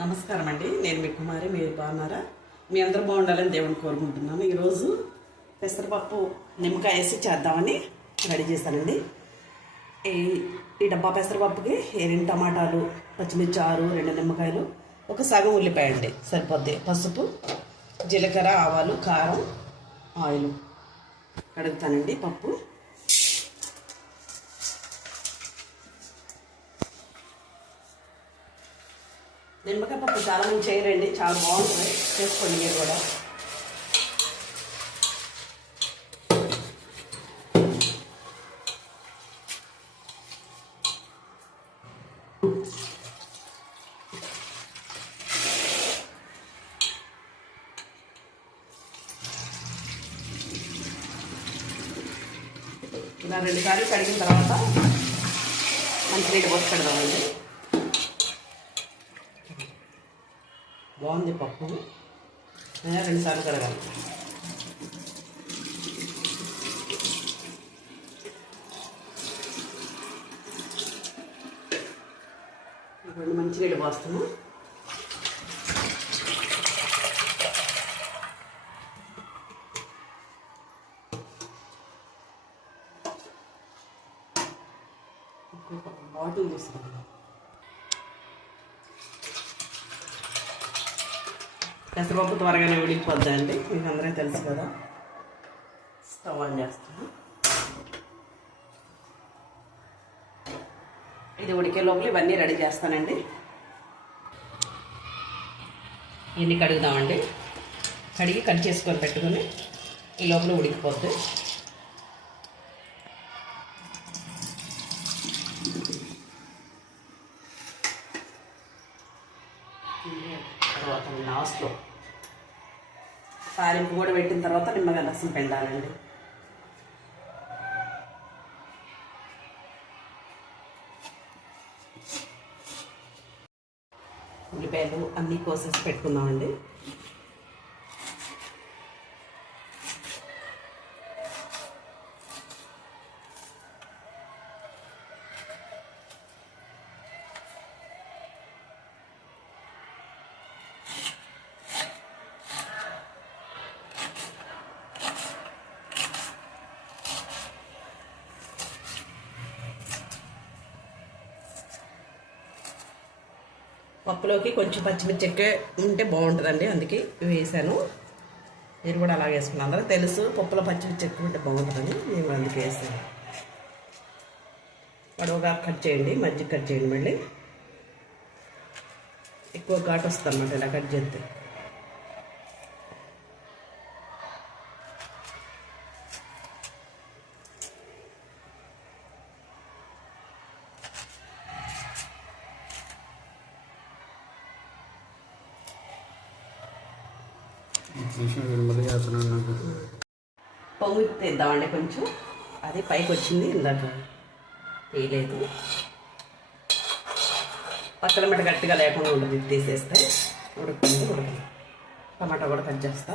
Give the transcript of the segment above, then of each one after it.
నమస్కారం అండి. నేను మీ కుమారి. మీరు బాగున్నారా? మీ అందరూ బాగుండాలని దేవుని కోరుకుంటున్నాను. ఈరోజు పెసరపప్పు నిమ్మకాయ వేసి చేద్దామని రెడీ చేస్తానండి. ఈ డబ్బా పెసరపప్పుకి 2 టమాటాలు, పచ్చిమిర్చి 6, 2 నిమ్మకాయలు, ఒక సగం ఉల్లిపాయ అండి సరిపోద్ది. పసుపు, జీలకర్ర, ఆవాలు, కారం, ఆయిల్ కడుగుతానండి. పప్పు నిమ్మకాయ పప్పు చాలా మంది చేయరండి, చాలా బాగుంటుంది. చేసుకోండి మీరు కూడా. ఇలా 2 సార్లు కడిగిన తర్వాత మంచినీళ్ళు పోసి పెడదామండి. బాగుంది పప్పు. 2 సార్లు కడగాలి. ఇప్పుడు మంచినీళ్ళు పోస్తాము. బాటిల్ తీసుకుంటాం. పెసరపప్పు త్వరగానే ఉడికిపోద్దండి, మీకు అందరికీ తెలుసు కదా. స్టవ్ ఆన్ చేస్తాను. ఇది ఉడికే లోపల ఇవన్నీ రెడీ చేస్తానండి. ఇవన్నీ కడుగుదామండి. కడిగి కట్ చేసుకొని పెట్టుకొని ఈ లోపల ఉడికిపోద్ది. తర్వాత లాస్ట్లో తాలింపు కూడా పెట్టిన తర్వాత నిమ్మకాయ రసం పిండాలండి. ఉల్లిపాయలు అన్నీ కోసేసి పెట్టుకుందామండి. పప్పులోకి కొంచెం పచ్చిమిర్చి ఎక్కువ ఉంటే బాగుంటుందండి, అందుకే వేసాను. మీరు కూడా అలాగే వేసుకున్నాను. అందరూ తెలుసు పప్పులో పచ్చిమిర్చి ఎక్కువ ఉంటే బాగుంటుందని నేను అందుకే వేసాను. పొడవుగా కట్ చేయండి, మజ్జిగ కట్ చేయండి. మళ్ళీ ఎక్కువ ఘాటు వస్తుంది అన్నమాట ఇలా కట్ చేస్తే. పొంగు తీద్దామండి కొంచెం. అది పైకి వచ్చింది, ఇందాక తీయలేదు. పక్కన మెట గట్టిగా లేకుండా ఉంటుంది, తీసేస్తే ఉడుకుతుంది. టమాటా కూడా కట్ చేస్తా.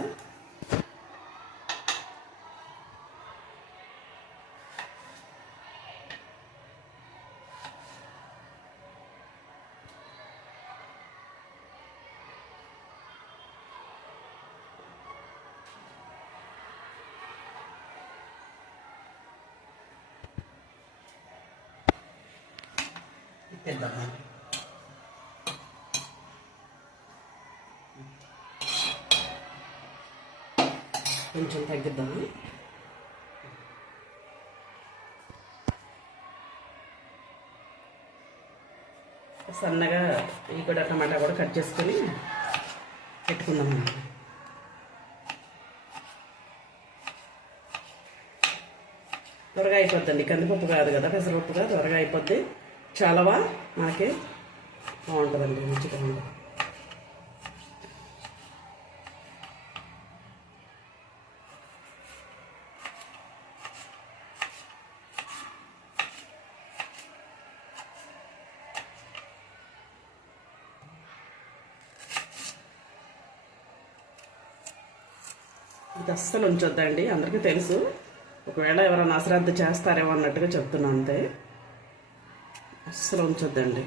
తిద్దామండి. కొంచెం తగ్గిద్దాము. సన్నగా ఈ కూడా టమాటా కూడా కట్ చేసుకొని పెట్టుకుందామండి. త్వరగా అయిపోద్దండి, కందిపప్పు కాదు కదా, పెసరపప్పుగా త్వరగా అయిపోద్ది. చాలావా మనకి బాగుంటుందండి, మంచిగా ఉంటుంది. ఇది అస్సలు ఉంచొద్దండి, అందరికీ తెలుసు. ఒకవేళ ఎవరైనా అశ్రద్ధ చేస్తారేమో అన్నట్టుగా చెప్తున్నా అంతే. అస్సలు ఉంచొద్దండి.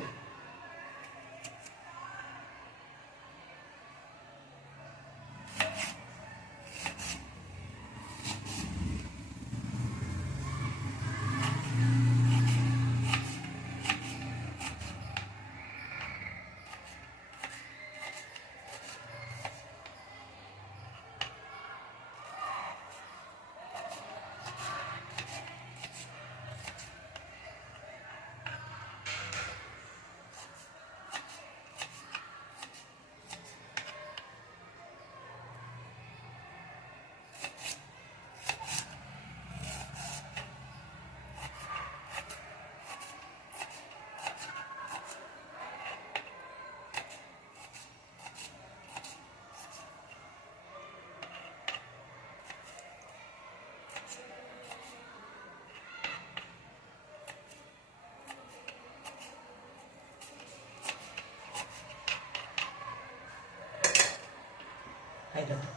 అయిపోతుంది.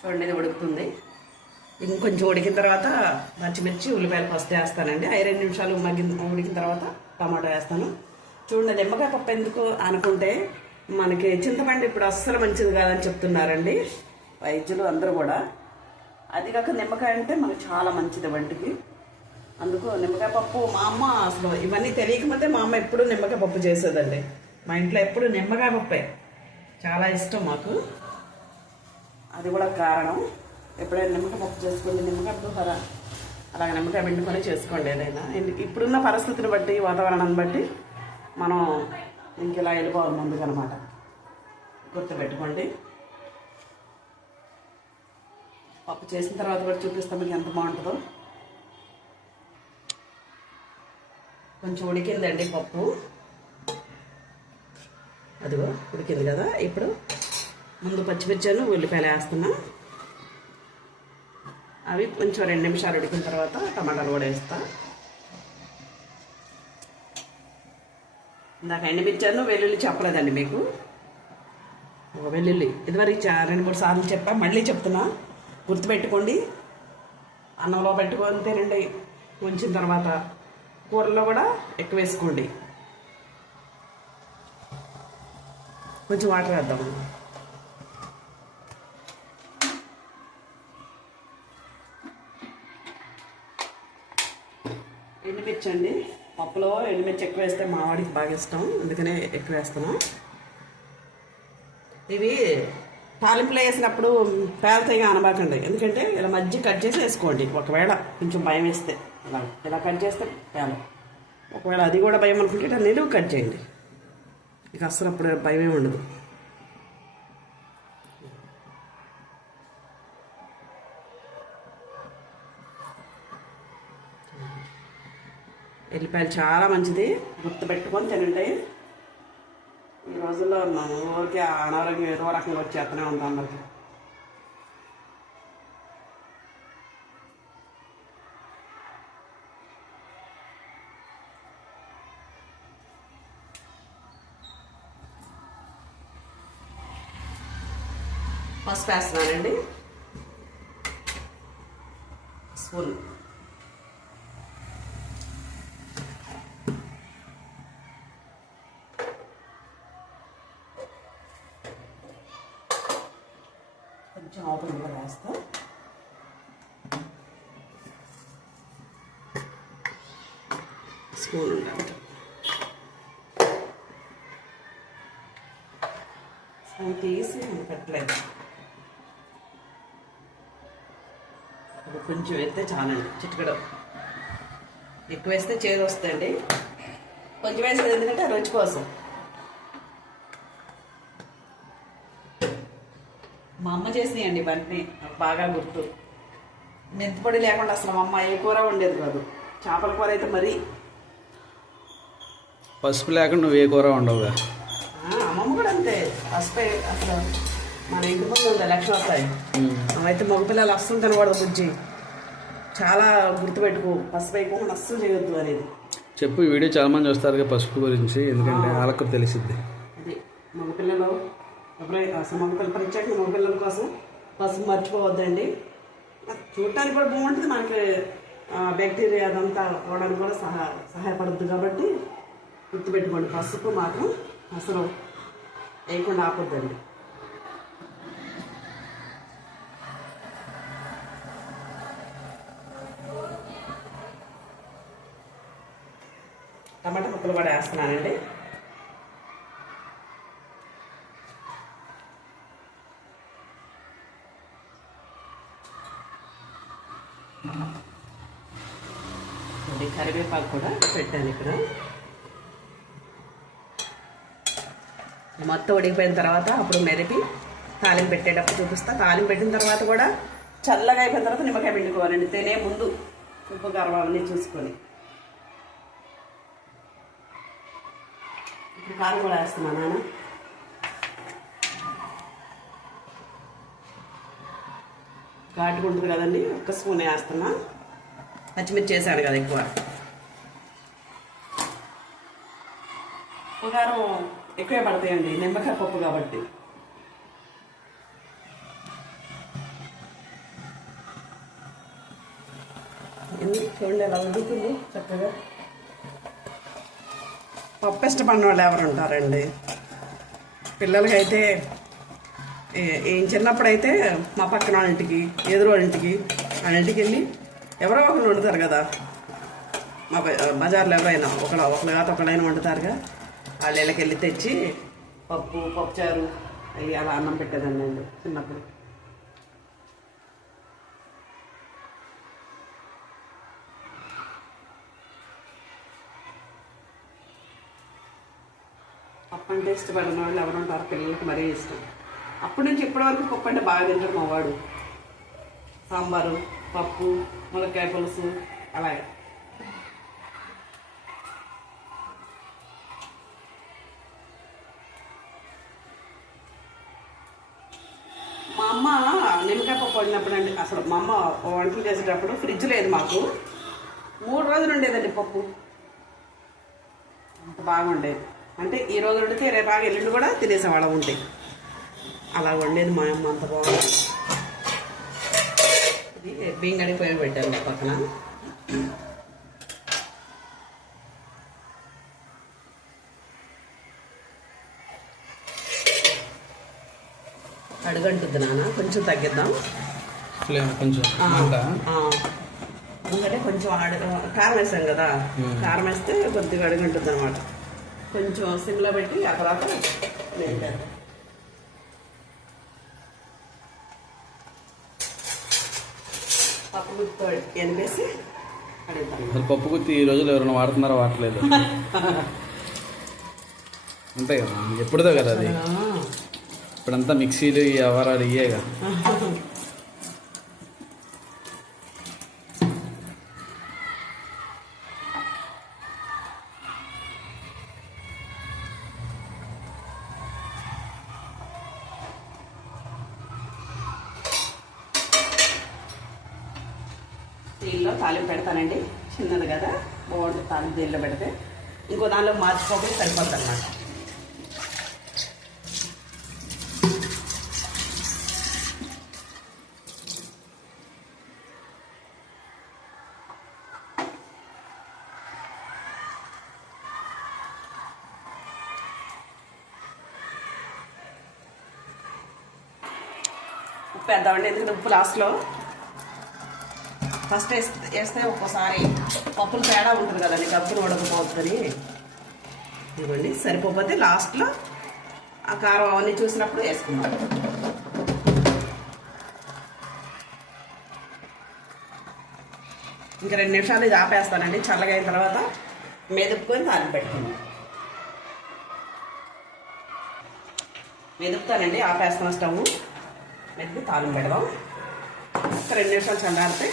చూడండి ఇది ఉడుకుతుంది. ఇంకొంచెం ఉడికిన తర్వాత పచ్చిమిర్చి ఉల్లిపాయలు ఫస్ట్ వేస్తానండి. 2 నిమిషాలు ఉడికిన తర్వాత టమాటో వేస్తాను. చూడండి నిమ్మకాయ పప్పు ఎందుకు అనుకుంటే మనకి చింతపండు ఇప్పుడు అస్సలు మంచిది కాదని చెప్తున్నారండి వైద్యులు అందరూ కూడా. అది కాక నిమ్మకాయ అంటే మనకు చాలా మంచిది వంటికి. అందుకు నిమ్మకాయ పప్పు మా అమ్మ అసలు ఇవన్నీ తెలియకపోతే మా అమ్మ ఎప్పుడు నిమ్మకాయ పప్పు చేసేదండి. మా ఇంట్లో ఎప్పుడు నిమ్మకాయ పప్పే చాలా ఇష్టం మాకు. అది కూడా కారణం. ఎప్పుడైనా నిమ్మకాయ పప్పు చేసుకోండి, నిమ్మకాయ పులిహోర అలాగే నిమ్మకాయ పిండుకొని చేసుకోండి ఏదైనా. ఇప్పుడున్న పరిస్థితిని బట్టి వాతావరణాన్ని బట్టి మనం ఇంక ఇలా వెళ్ళిపోవాలి ముందుకు అనమాట. గుర్తుపెట్టుకోండి. పప్పు చేసిన తర్వాత కూడా చూపిస్తాం మీకు ఎంత బాగుంటుందో. కొంచెం ఉడికిందండి పప్పు, అదిగో ఉడికింది కదా. ఇప్పుడు ముందు పచ్చిమిర్చాను ఉల్లిపాయలు వేస్తున్నా. అవి కొంచెం 2 నిమిషాలు ఉడికిన తర్వాత టమాటాలు కూడా వేస్తా. ఇందాక ఎండుమిర్చాను వెల్లుల్లి చెప్పలేదండి మీకు. వెల్లుల్లి ఇదివరకు 2-3 సార్లు చెప్పా, మళ్ళీ చెప్తున్నా, గుర్తుపెట్టుకోండి. అన్నంలో పెట్టుకొని తినండి, ఉంచిన తర్వాత కూరల్లో కూడా ఎక్కువ వేసుకోండి. కొంచెం వాటర్ వేద్దాం. ఎండుమిర్చి అండి, పప్పులో ఎండుమిర్చి ఎక్కువ వేస్తే మా వాడికి బాగా ఇష్టం, అందుకనే ఎక్కువ వేస్తున్నాం. ఇవి తాలింపులో వేసినప్పుడు పేలతీగా అనబాకండి, ఎందుకంటే ఇలా మధ్య కట్ చేసి వేసుకోండి. ఒకవేళ కొంచెం భయం వేస్తే ఇలా కట్ చేస్తే పేలం. ఒకవేళ అది కూడా భయం అనుకుంటే ఇట్లా నిలువు కట్ చేయండి, ఇక అస్సలు అప్పుడు భయమే ఉండదు. ఎల్లిపాయలు చాలా మంచిది, గుర్తుపెట్టుకొని తినండి. ఈ రోజుల్లో మనం ఊరికే అనారోగ్యం ఏదో రకంగా వచ్చేస్తూనే ఉంటాం అందరికి. పసుపు వేస్తున్నానండి, స్పూన్. కొంచెం ఆవులు కూడా వేస్తా. స్పూన్ స్పూన్ తీసి పెట్టలేదు. కొంచెం వేస్తే చాలండి, చిటికడ. ఎక్కువ వేస్తే చేదు వస్తాయండి, కొంచెం వేసేది ఎందుకంటే రుచి కోసం. మా అమ్మ చేసినాయండి ఇవన్నీ నాకు బాగా గుర్తు. మెంతిపొడి లేకుండా అసలు మా అమ్మ ఏ కూర ఉండేది కాదు. చేపల కూర అయితే మరీ. పసుపు లేకుండా నువ్వు ఏ కూర ఉండవుగా. అమ్మమ్మ కూడా అంతే, పసుపు అసలు మన ఇంటి ముందు ఉంది లక్షలు వస్తాయి. అయితే మగపిల్లలు అస్సలు తినకూడదు బుజ్జి, చాలా గుర్తుపెట్టుకో, పసుపు వేయకుండా అస్సలు చేయొద్దు అనేది. చెప్పు, ఈ వీడియో చాలా మంది వస్తారు పసుపు గురించి, ఎందుకంటే వాళ్ళకు తెలిసిద్ది. అది మగపిల్లలు అసలు మగపిల్లలు ప్రత్యేకంగా మగపిల్లల కోసం పసుపు మర్చిపోవద్దండి. చూడటానికి కూడా బాగుంటుంది, మనకి బ్యాక్టీరియా అదంతా పోవడానికి కూడా సహాయపడుతుంది. కాబట్టి గుర్తుపెట్టుకోండి, పసుపు మాత్రం అసలు వేయకుండా ఆపొద్దండి. టమాటా ముక్కలు కూడా వేస్తున్నానండి. కరివేపాకు కూడా పెట్టాను ఇక్కడ. మొత్తం ఉడికిపోయిన తర్వాత అప్పుడు మెరిపి తాలింపు పెట్టేటప్పుడు చూపిస్తా. తాలింపు పెట్టిన తర్వాత కూడా చల్లగా అయిపోయిన తర్వాత నిమ్మకాయ పిండుకోవాలండి, తినే ముందు ఉప్పు కారం అవన్నీ చూసుకొని. ఇప్పుడు కారం కూడా వేస్తున్నా నాన్న. ఘాటుగా ఉంటుంది కదండి, ఒక్క స్పూన్ వేస్తున్నా. పచ్చిమిర్చి వేసాడు కదా ఎక్కువ. కారం ఎక్కువే పడతాయండి నిమ్మకాయ పప్పు కాబట్టి. చూడండి ఎలా ఉడుకుతుంది చక్కగా. పప్పు ఇష్టపడిన వాళ్ళు ఎవరు ఉంటారండి? పిల్లలకైతే ఏం చిన్నప్పుడైతే మా పక్కన వాళ్ళ ఇంటికి ఎదురు వాళ్ళ ఇంటికి వెళ్ళి ఎవరో ఒకరు వండుతారు కదా. మా బజార్లో ఎవరైనా ఒకళ్ళు కాదు ఒకళ్ళైనా వండుతారుగా. వాళ్ళ ఇళ్ళకి వెళ్ళి తెచ్చి పప్పుచారు అవి అలా అన్నం పెట్టేదండి చిన్నప్పుడు. పప్పు అంటే ఇష్టపడిన వాళ్ళు ఎవరు ఉంటారు? పిల్లలకి మరీ ఇష్టం. అప్పటి నుంచి ఇప్పటి వరకు పప్పు అంటే బాగా తింటాడు మా వాడు. సాంబారు, పప్పు, ములక్కాయ పులుసు అలాగే. మా అమ్మ నిమ్మకాయ పప్పు వండినప్పుడు అండి, అసలు మా అమ్మ వంటలు చేసేటప్పుడు ఫ్రిడ్జ్ లేదు మాకు. 3 రోజులు ఉండేదండి పప్పు. అంత బాగుండేది. అంటే ఈ రోజు వండితే రేపు బాగా ఎల్లుండి కూడా తినేసేవాళ్ళం ఉంటే. అలా వండేది మా అమ్మ. అంత బాగుంది. ఇది బియ్యం కడిగిపోయి పెట్టాను పక్కన. అడుగంటుంది నాన్న, కొంచెం తగ్గిద్దాం. కొంచెం ఎందుకంటే కొంచెం కారం వేసాం కదా, కారం వేస్తే కొద్దిగా అడుగంటుంది అనమాట. కొంచెం సిమ్లో పెట్టి ఆ తర్వాత వేంటారు. పప్పు గుత్తి ఎనిపేసి అడుగుతాను. పప్పు గుత్తి ఈ రోజులు ఎవరైనా వాడుతున్నారో వాడలేదు అంతే కదా, ఎప్పుడుదో కదా అది. ఇప్పుడంతా మిక్సీలు ఈ అవరాలు ఇయ్యేగా. దీనిలో తాలింపు పెడతానండి. చిన్నది కదా, బాగుంటుంది తాలింపు దీనిలో పెడితే. ఇంకో దానిలో మార్చుకోకుండా సరిపోతుంది అన్నమాట. ఉప్పు వేద్దామండి, ఎందుకంటే ఉప్పు లాస్ట్లో. ఫస్ట్ వేస్తే ఒక్కోసారి పప్పులు తేడా ఉంటుంది కదండి, గబ్బులు ఉడకపోతుంది. ఇవ్వండి, సరిపోతే లాస్ట్లో ఆ కారం అవన్నీ చూసినప్పుడు వేసుకుందాం. ఇంకా 2 నిమిషాలు ఇది ఆపేస్తానండి. చల్లగా అయిన తర్వాత మెదుపుకొని తాలింపు పెట్టుకుందాం. మెదుపుతానండి, ఆపేస్తాను స్టవ్. మెదుపు తాలింపు పెడదాం. ఒక 2 నిమిషాలు చల్లారితే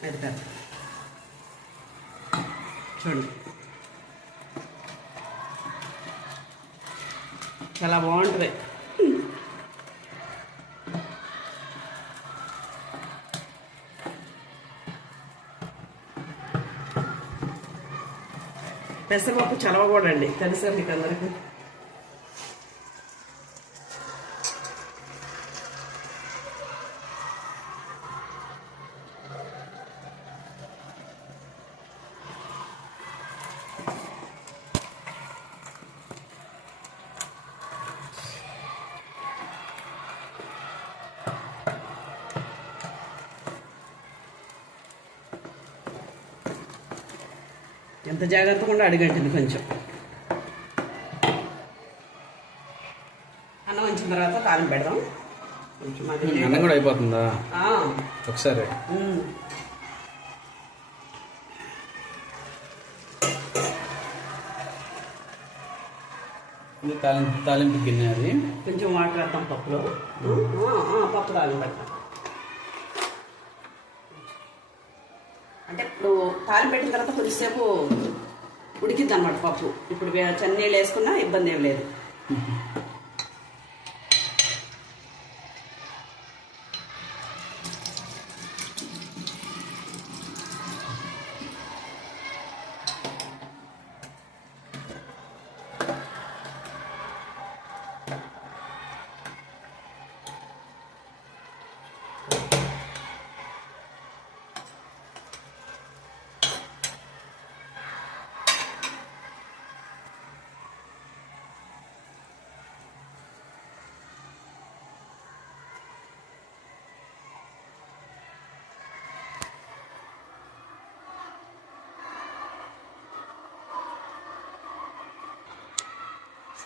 మెదుపుతాను. చూడండి చాలా బాగుంటుంది. పెసరపప్పు చలవకూడండి, తెలుసా మీకు అందరికీ. ఎంత జాగ్రత్తగా కూడా అడిగంటుంది. కొంచెం అన్నం వంచిన తర్వాత తాలింపు పెడదాం. కొంచెం అన్నం కూడా అయిపోతుందా ఒకసారి? తాలింపు గిన్నె అది. కొంచెం వాటర్ వేద్దాం పప్పులో. పప్పు తాలింపు పెడతాం. అంటే ఇప్పుడు తాలింపు పెట్టిన తర్వాత కొద్దిసేపు ఉడికిద్ది అనమాట పప్పు. ఇప్పుడు చన్నీళ్ళు వేసుకున్నా ఇబ్బంది ఏం లేదు.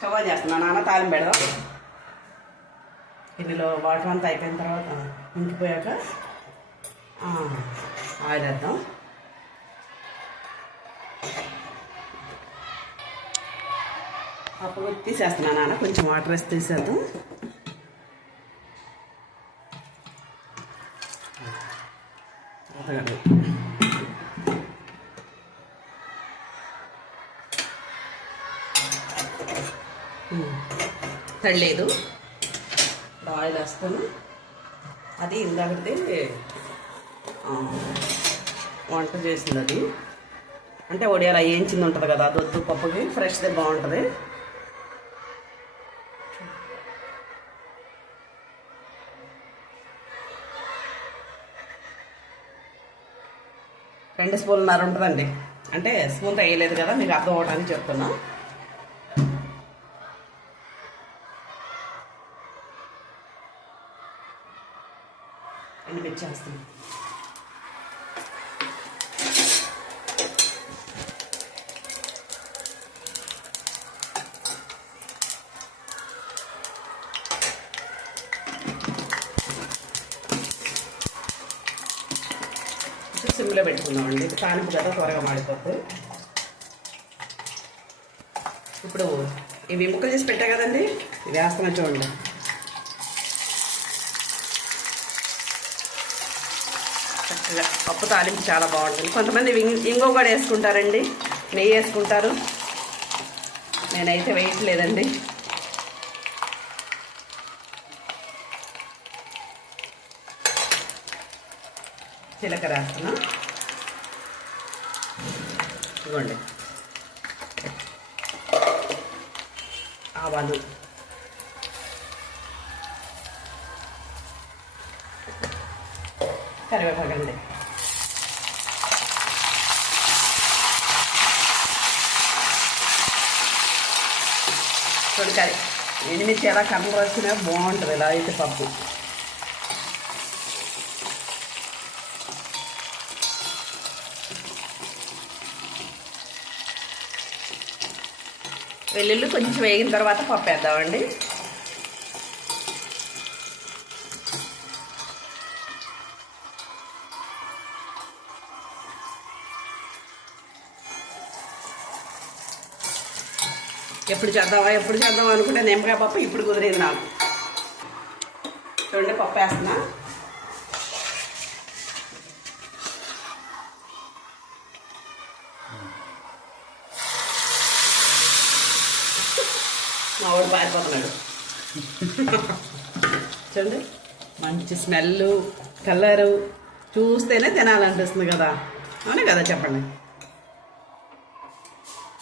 స్టవ్ ఆన్ చేస్తున్నాను. నాన్న తాలింపు పెడదాం. ఇందులో వాటర్ అంతా అయిపోయిన తర్వాత ఇంకిపోయాక ఆయిల్ వేద్దాం. అప్పుడు తీసేస్తున్నాను నాన్న, కొంచెం వాటర్ వేసి తీసేద్దాం. తడలేదు, ఆయిల్ వేస్తాను. అది ఇందాకటి వంట చేసింది అది, అంటే ఒడియాలు వేయించింది ఉంటుంది కదా, అది వద్దు, పప్పుకి ఫ్రెష్దే బాగుంటుంది. రెండు స్పూన్లున్నర ఉంటుందండి, అంటే స్పూన్ తగ్గలేదు కదా, మీకు అర్థం అవడానికి చెప్తున్నా. ఎండుమిర్చి వేస్తాను. సిమ్లో పెట్టుకుందామండి, తాలింపు కదా త్వరగా మాడిపోతుంది. ఇప్పుడు ఇవి ముక్కలు చేసి పెట్టా కదండి, ఇవి వేస్తున్నా చూడండి. చక్కగా పప్పు తాలింపు చాలా బాగుంటుంది. కొంతమంది ఇంగో కూడా వేసుకుంటారండి, నెయ్యి వేసుకుంటారు. నేనైతే వేయట్లేదండి. జీలకర్ర వేస్తున్నా, ఇవ్వండి. ఆవాలు, కరివేపాకండి, చూడు ఎండుమిర్చి ఎలా కలర్ వచ్చినా బాగుంటుంది ఇలా అయితే పప్పు. వెల్లుల్లి కొంచెం వేగిన తర్వాత పప్పు వేద్దామండి. ఎప్పుడు చేద్దామా అనుకుంటే నిమ్మకాయ పప్పు ఇప్పుడు కుదిరింది నాకు. చూడండి పప్పు వేస్తున్నా. మా వాడు పారిపోతున్నాడు. చూడండి మంచి స్మెల్, కలరు చూస్తేనే తినాలనిపిస్తుంది కదా, అవునే కదా చెప్పండి.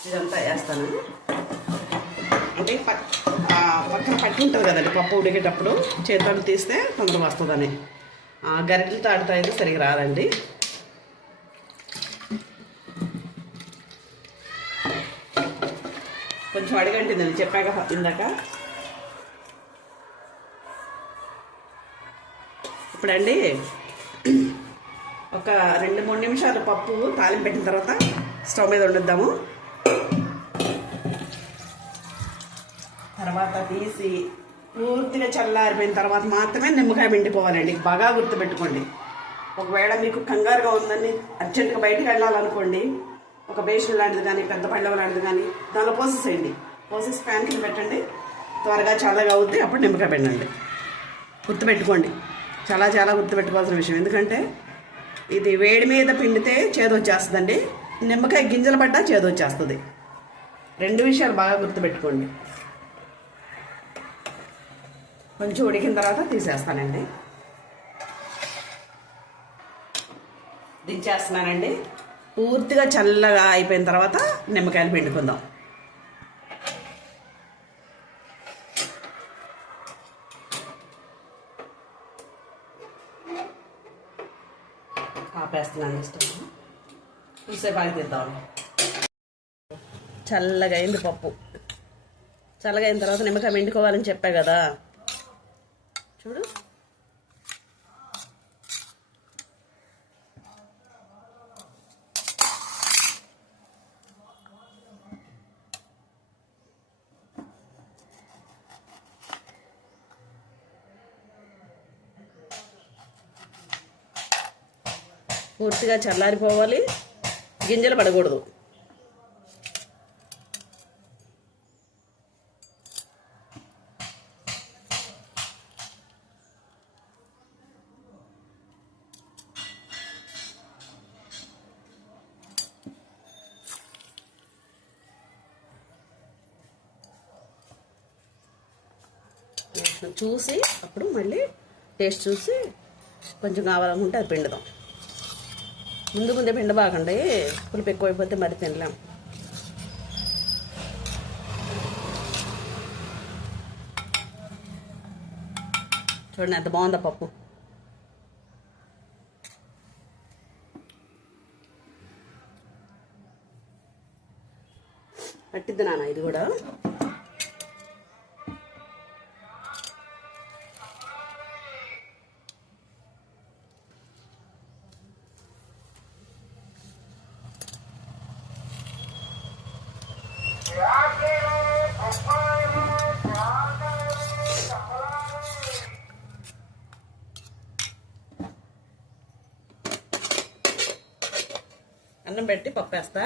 ఇదంతా వేస్తాను అంటే పక్కన పట్టి ఉంటుంది కదండి పప్పు ఉడికేటప్పుడు, చేతులు తీస్తే తొందరగా వస్తుందని. గరిటెలు తాడుతా అయితే సరిగ్గా రాదండి. కొంచెం అడిగంటిందండి చెప్పాక ఇందాక. ఇప్పుడండి ఒక 2-3 నిమిషాలు పప్పు తాలింపు పెట్టిన తర్వాత స్టవ్ మీద వండుద్దాము. తర్వాత తీసి పూర్తిగా చల్లారిపోయిన తర్వాత మాత్రమే నిమ్మకాయ పిండిపోవాలండి. బాగా గుర్తుపెట్టుకోండి. ఒకవేళ మీకు కంగారుగా ఉందని అర్జెంట్గా బయటికి వెళ్ళాలనుకోండి, ఒక బేషన్ లాంటిది కానీ పెద్ద పళ్ళవ లాంటిది కానీ దానిలో పోసేసేయండి. పోసేసి ఫ్యాన్ కింద పెట్టండి, త్వరగా చల్లగా అవుద్ది, అప్పుడు నిమ్మకాయ పిండండి. గుర్తుపెట్టుకోండి, చాలా గుర్తుపెట్టుకోవాల్సిన విషయం. ఎందుకంటే ఇది వేడి మీద పిండితే చేదు వచ్చేస్తుందండి, నిమ్మకాయ గింజలు పడ్డా చేదు వచ్చేస్తుంది. 2 విషయాలు బాగా గుర్తుపెట్టుకోండి. కొంచెం ఉడికిన తర్వాత తీసేస్తానండి. దించేస్తున్నానండి. పూర్తిగా చల్లగా అయిపోయిన తర్వాత నిమ్మకాయలు పిండుకుందాం. ఆపేస్తున్నాను ఇష్టం. చూసేపు ఆగిద్దాం. చల్లగా అయింది పప్పు. చల్లగా అయిన తర్వాత నిమ్మకాయ పిండుకోవాలని చెప్పా కదా, చూడు. పూర్తిగా చల్లారిపోవాలి, గింజలు పడకూడదు. చూసి అప్పుడు మళ్ళీ టేస్ట్ చూసి కొంచెం కావాలనుకుంటే అది పిండుదాం. ముందే పిండబాకండి, పులుపు ఎక్కువైపోతే మరి తినలేం. చూడండి ఎంత బాగుందా పప్పు. పట్టిద్ది నాన్న ఇది కూడా. అన్నం పెట్టి పప్పు వేస్తా.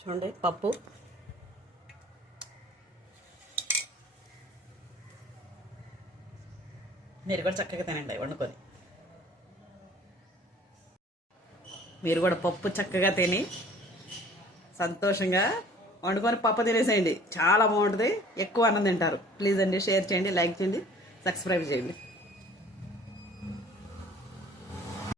చూడండి పప్పు. మీరు కూడా చక్కగా తినండి వండుకొని. మీరు కూడా పప్పు చక్కగా తిని సంతోషంగా వండుకొని పప్పు తినేసేయండి. చాలా బాగుంటుంది, ఎక్కువ అన్నం తింటారు. ప్లీజ్ అండి షేర్ చేయండి, లైక్ చేయండి, సబ్స్క్రైబ్ చేయండి.